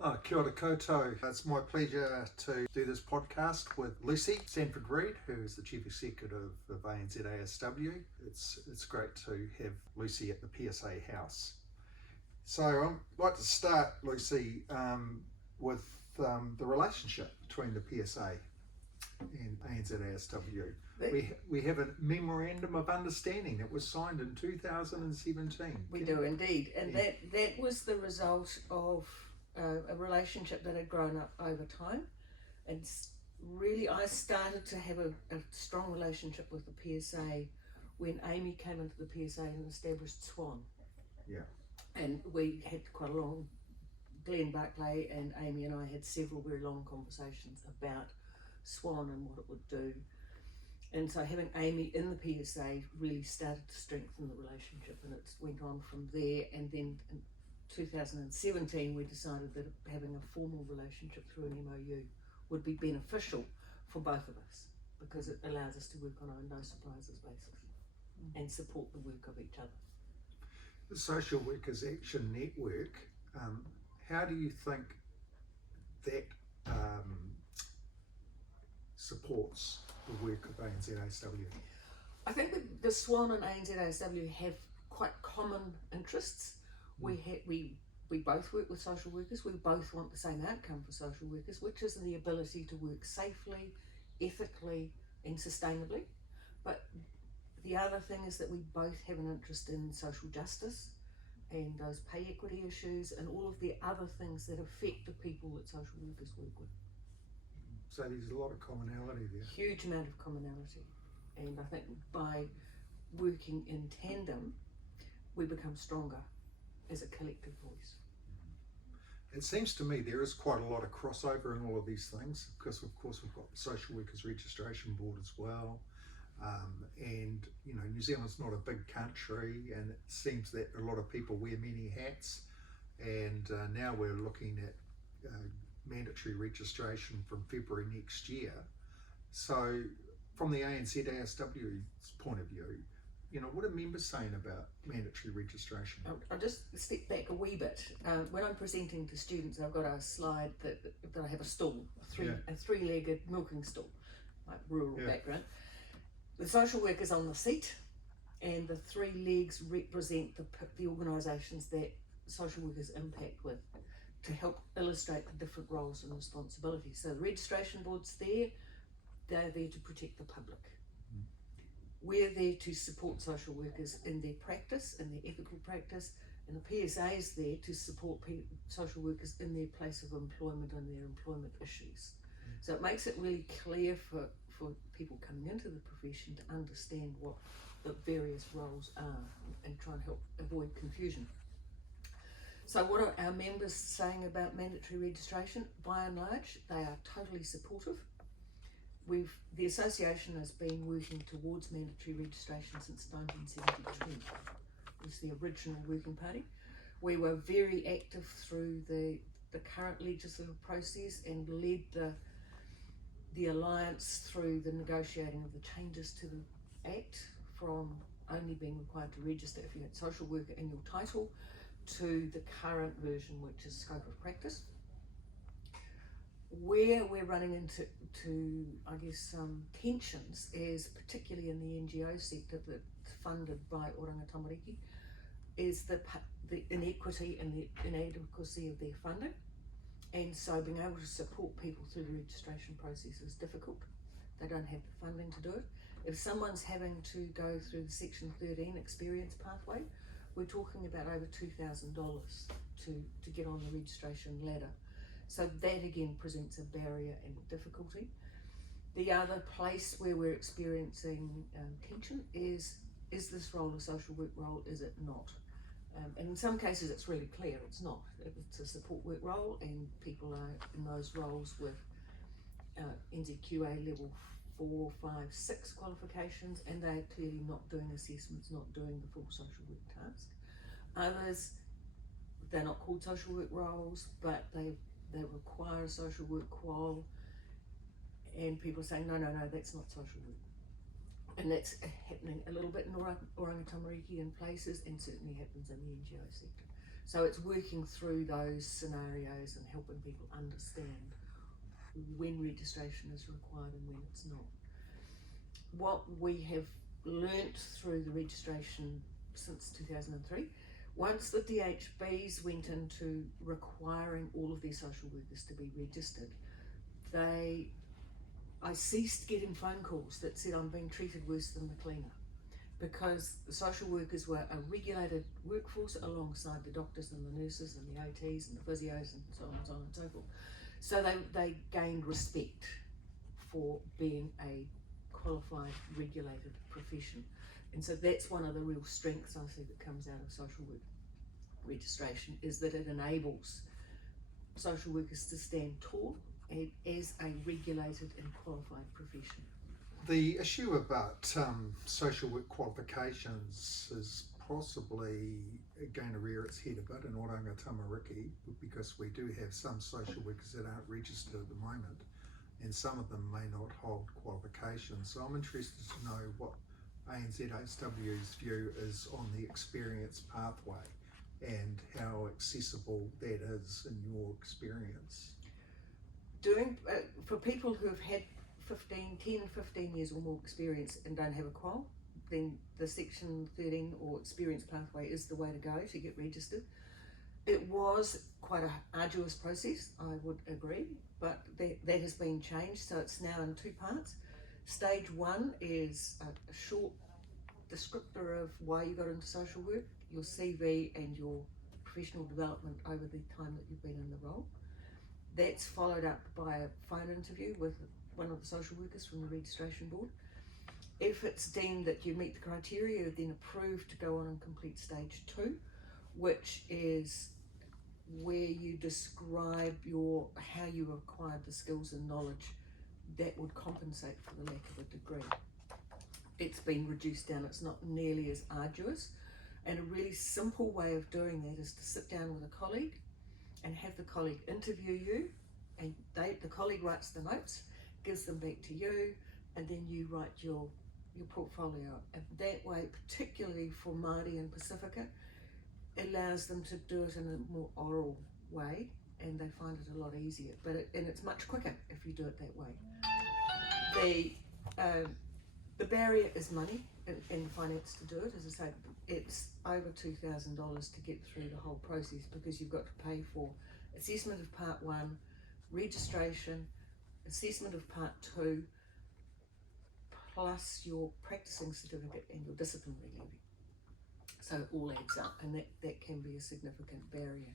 Kia ora koutou. It's my pleasure to do this podcast with Lucy Sandford-Reed, who is the Chief Executive of ANZASW. It's great to have Lucy at the PSA House. So I'd like to start, Lucy, with the relationship between the PSA and ANZASW. We have a memorandum of understanding that was signed in 2017. We do indeed, and that was the result of a relationship that had grown up over time. And really I started to have a strong relationship with the PSA when Amy came into the PSA and established SWAN. Yeah. And we had quite a long, Glenn Barclay and Amy and I had several very long conversations about SWAN and what it would do. And so having Amy in the PSA really started to strengthen the relationship, and it went on from there. And then in 2017 we decided that having a formal relationship through an MOU would be beneficial for both of us, because it allows us to work on a no surprises basis and support the work of each other. The Social Workers Action Network, how do you think that supports the work of ANZASW? I think that the SWAN and ANZASW have quite common interests. We both work with social workers. We both want the same outcome for social workers, which is the ability to work safely, ethically and sustainably. But the other thing is that we both have an interest in social justice and those pay equity issues and all of the other things that affect the people that social workers work with. So there's a lot of commonality there. Huge amount of commonality. And I think by working in tandem, we become stronger as a collective voice. It seems to me there is quite a lot of crossover in all of these things, because of course we've got the Social Workers Registration Board as well. And you know, New Zealand's not a big country, and it seems that a lot of people wear many hats, and now we're looking at mandatory registration from February next year. So from the ANZASW's point of view, you know, what are members saying about mandatory registration? I'll just step back a wee bit. When I'm presenting to students, I've got a slide that I have a stool, a three-legged milking stool, like rural background. The social workers on the seat, and the three legs represent the organisations that social workers impact with, to help illustrate the different roles and responsibilities. So the registration board's there, they're there to protect the public. We're there to support social workers in their practice, in their ethical practice, and the PSA is there to support social workers in their place of employment and their employment issues. So it makes it really clear for people coming into the profession to understand what the various roles are and try and help avoid confusion. So what are our members saying about mandatory registration? By and large, they are totally supportive. The association has been working towards mandatory registration since 1972. It was the original working party. We were very active through the current legislative process and led the alliance through the negotiating of the changes to the Act, from only being required to register if you had social worker in your title to the current version, which is scope of practice. Where we're running into I guess tensions is particularly in the NGO sector that's funded by Oranga Tamariki, is the inequity and the inadequacy of their funding, and so being able to support people through the registration process is difficult. They don't have the funding to do it. If someone's having to go through the Section 13 experience pathway, we're talking about over $2,000 to get on the registration ladder. So that again presents a barrier and difficulty. The other place where we're experiencing tension is this role a social work role, is it not? And in some cases it's really clear it's not. It's a support work role, and people are in those roles with NZQA level 4, 5, 6 qualifications, and they're clearly not doing assessments, not doing the full social work task. Others, they're not called social work roles, but they require a social work qual, and people saying no, that's not social work. And that's happening a little bit in Oranga Tamariki in places, and certainly happens in the NGO sector. So it's working through those scenarios and helping people understand when registration is required and when it's not. What we have learnt through the registration since 2003, once the DHBs went into requiring all of their social workers to be registered, I ceased getting phone calls that said I'm being treated worse than the cleaner, because the social workers were a regulated workforce alongside the doctors and the nurses and the OTs and the physios and so on and so on and so forth. So they gained respect for being a qualified, regulated profession. And so that's one of the real strengths I see that comes out of social work registration, is that it enables social workers to stand tall as a regulated and qualified profession. The issue about social work qualifications is possibly going to rear its head a bit in Oranga Tamariki, because we do have some social workers that aren't registered at the moment, and some of them may not hold qualifications. So I'm interested to know what ANZASW's view is on the experience pathway and how accessible that is in your experience. For people who have had 10, 15 years or more experience and don't have a qual, then the Section 13 or experience pathway is the way to go to get registered. It was quite an arduous process, I would agree, but that has been changed, so it's now in two parts. Stage 1 is a short descriptor of why you got into social work, your CV and your professional development over the time that you've been in the role. That's followed up by a phone interview with one of the social workers from the registration board. If it's deemed that you meet the criteria, you're then approved to go on and complete stage 2, which is where you describe how you acquired the skills and knowledge that would compensate for the lack of a degree. It's been reduced down, it's not nearly as arduous, and a really simple way of doing that is to sit down with a colleague and have the colleague interview you, and the colleague writes the notes, gives them back to you, and then you write your portfolio. And that way, particularly for Māori and Pacifica, allows them to do it in a more oral way, and they find it a lot easier. And it's much quicker if you do it that way. The barrier is money and finance to do it. As I say, it's over $2,000 to get through the whole process, because you've got to pay for assessment of part 1, registration, assessment of part 2, plus your practicing certificate and your disciplinary levy. So it all adds up, and that can be a significant barrier.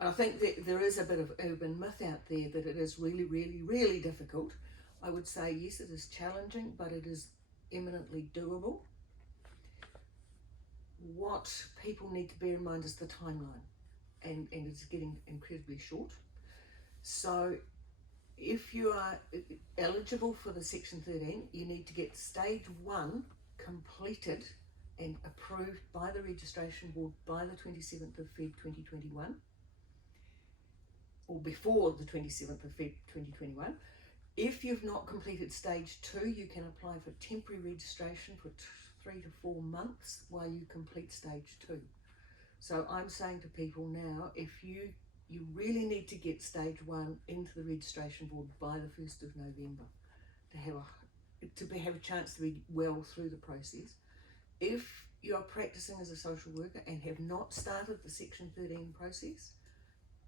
And I think that there is a bit of urban myth out there that it is really, really, really difficult. I would say yes, it is challenging, but it is eminently doable. What people need to bear in mind is the timeline, and it's getting incredibly short. So if you are eligible for the Section 13, you need to get stage 1 completed and approved by the registration board by the 27th of Feb 2021, or before the 27th of Feb 2021. If you've not completed stage 2, you can apply for temporary registration for 3 to 4 months while you complete stage 2. So I'm saying to people now, if you really need to get stage 1 into the registration board by the 1st of November to have a chance to be well through the process. If you are practicing as a social worker and have not started the Section 13 process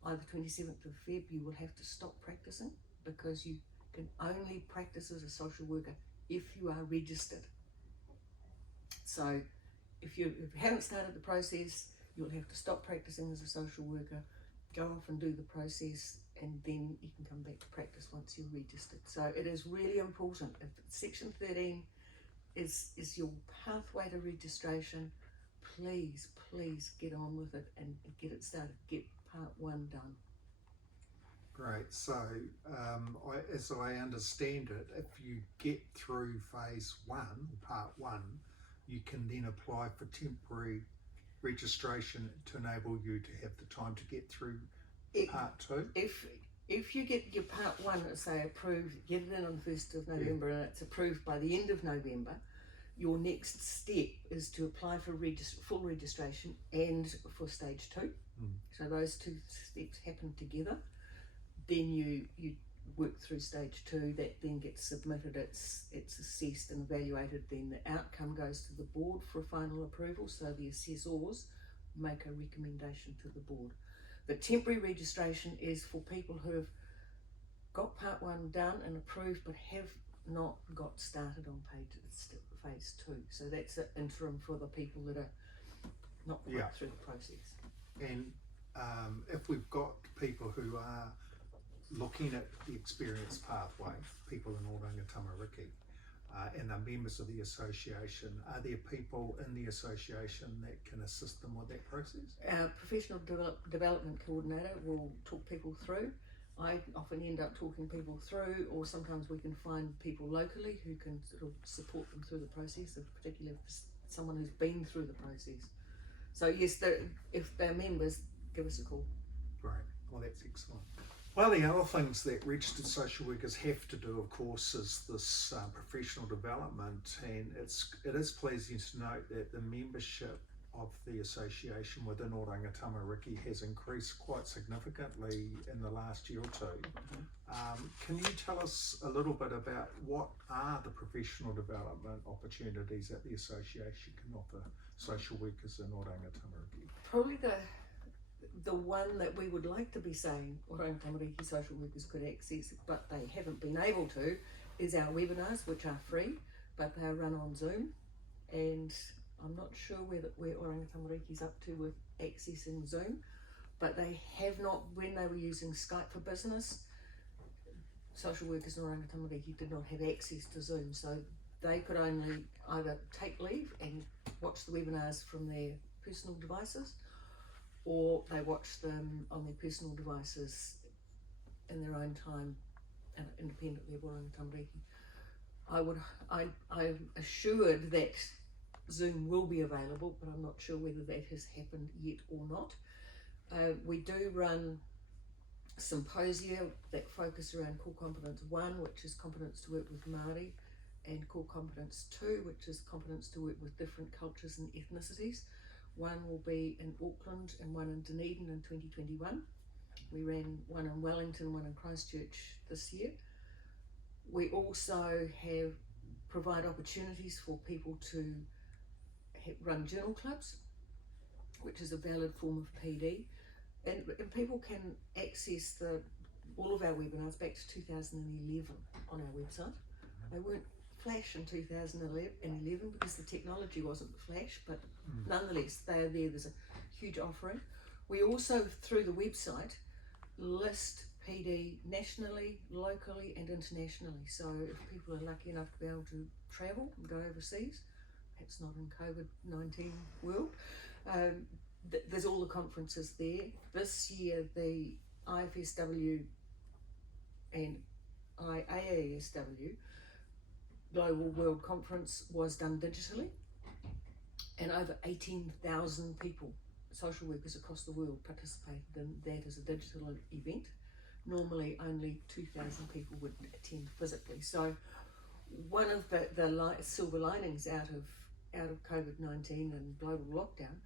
by the 27th of Feb, you will have to stop practicing, because you can only practice as a social worker if you are registered. So if you haven't started the process, you'll have to stop practicing as a social worker, go off and do the process, and then you can come back to practice once you're registered. So it is really important. If Section 13 is your pathway to registration, please get on with it and get it started, get part 1 done. Great. So, as I understand it, if you get through phase 1, part 1, you can then apply for temporary registration to enable you to have the time to get through part 2. If you get your part 1, say approved, get it in on the 1st of November, and it's approved by the end of November, your next step is to apply for full registration and for stage 2. So those 2 steps happen together. Then you work through stage 2, that then gets submitted, it's assessed and evaluated, then the outcome goes to the board for final approval, so the assessors make a recommendation to the board. The temporary registration is for people who have got part 1 done and approved but have not got started on phase 2. So that's an interim for the people that are not quite through the process. And if we've got people who are looking at the experience pathway, people in Oranga Tamariki, and are members of the association, are there people in the association that can assist them with that process? Our professional development coordinator will talk people through. I often end up talking people through, or sometimes we can find people locally who can sort of support them through the process, particularly if someone who's been through the process. So yes, if they're members, give us a call. Great, well that's excellent. One of the other things that registered social workers have to do, of course, is this professional development, and it is pleasing to note that the membership of the association within Oranga Tamariki has increased quite significantly in the last year or 2. Can you tell us a little bit about what are the professional development opportunities that the association can offer social workers in Oranga Tamariki? Probably the one that we would like to be saying Oranga Tamariki social workers could access, but they haven't been able to, is our webinars, which are free, but they are run on Zoom, and I'm not sure where Oranga Tamariki's up to with accessing Zoom, but they have not, when they were using Skype for Business, social workers in Oranga Tamariki did not have access to Zoom, so they could only either take leave and watch the webinars from their personal devices, or they watch them on their personal devices in their own time and independently of Oranga Tamariki. I'm assured that Zoom will be available, but I'm not sure whether that has happened yet or not. We do run symposia that focus around Core Competence 1, which is competence to work with Māori, and Core Competence 2, which is competence to work with different cultures and ethnicities. One will be in Auckland and one in Dunedin in 2021. We ran one in Wellington, one in Christchurch this year. We also provide opportunities for people to run journal clubs, which is a valid form of PD, and people can access all of our webinars back to 2011 on our website. They weren't Flash in 2011 because the technology wasn't Flash, but nonetheless they are there. There's a huge offering. We also, through the website, list PD nationally, locally and internationally, so if people are lucky enough to be able to travel and go overseas, perhaps not in COVID-19 world, there's all the conferences there. This year the IFSW and IAASW Global World Conference was done digitally, and over 18,000 people, social workers across the world, participated in that as a digital event. Normally only 2,000 people would attend physically. So one of the silver linings out of COVID-19 and global lockdown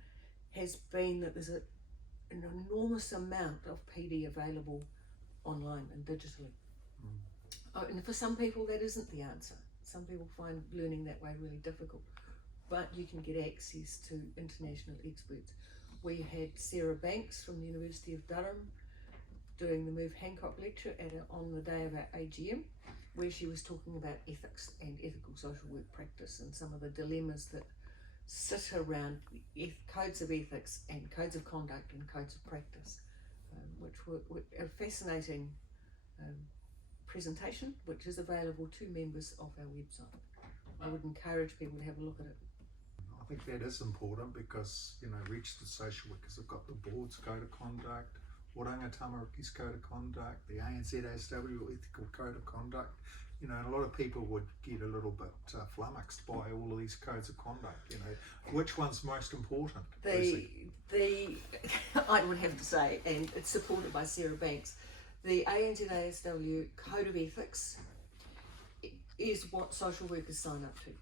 has been that there's an enormous amount of PD available online and digitally. And for some people that isn't the answer. Some people find learning that way really difficult, but you can get access to international experts. We had Sarah Banks from the University of Durham doing the Merv Hancock lecture on the day of our AGM, where she was talking about ethics and ethical social work practice and some of the dilemmas that sit around codes of ethics and codes of conduct and codes of practice, which were a fascinating presentation, which is available to members of our website. I would encourage people to have a look at it. I think that is important because, registered social workers have got the board's code of conduct, Oranga Tamariki's code of conduct, the ANZASW ethical code of conduct, and a lot of people would get a little bit flummoxed by all of these codes of conduct. Which one's most important? I would have to say, and it's supported by Sarah Banks, the ANZASW Code of Ethics is what social workers sign up to.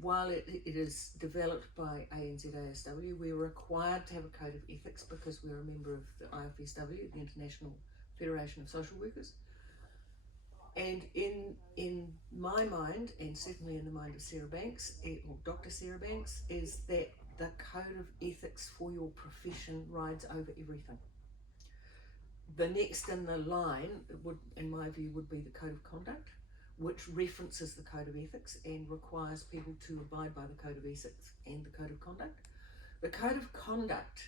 While it is developed by ANZASW, we're required to have a code of ethics because we're a member of the IFSW, the International Federation of Social Workers. And in my mind, and certainly in the mind of Sarah Banks, or Dr. Sarah Banks, is that the code of ethics for your profession rides over everything. The next in the line, would, in my view, would be the code of conduct, which references the code of ethics and requires people to abide by the code of ethics and the code of conduct. The code of conduct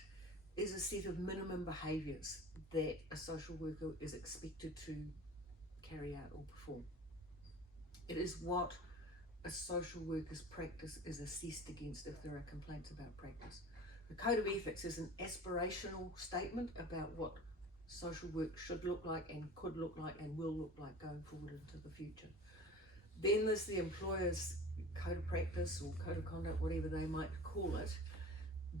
is a set of minimum behaviours that a social worker is expected to carry out or perform. It is what a social worker's practice is assessed against if there are complaints about practice. The code of ethics is an aspirational statement about what social work should look like and could look like and will look like going forward into the future. Then there's the employer's code of practice or code of conduct, whatever they might call it,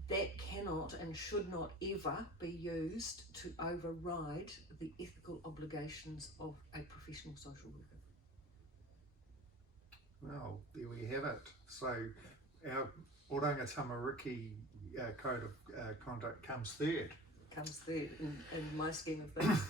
that cannot and should not ever be used to override the ethical obligations of a professional social worker. Well, there we have it. So our Oranga Tamariki code of conduct comes third. Comes third in my scheme of things.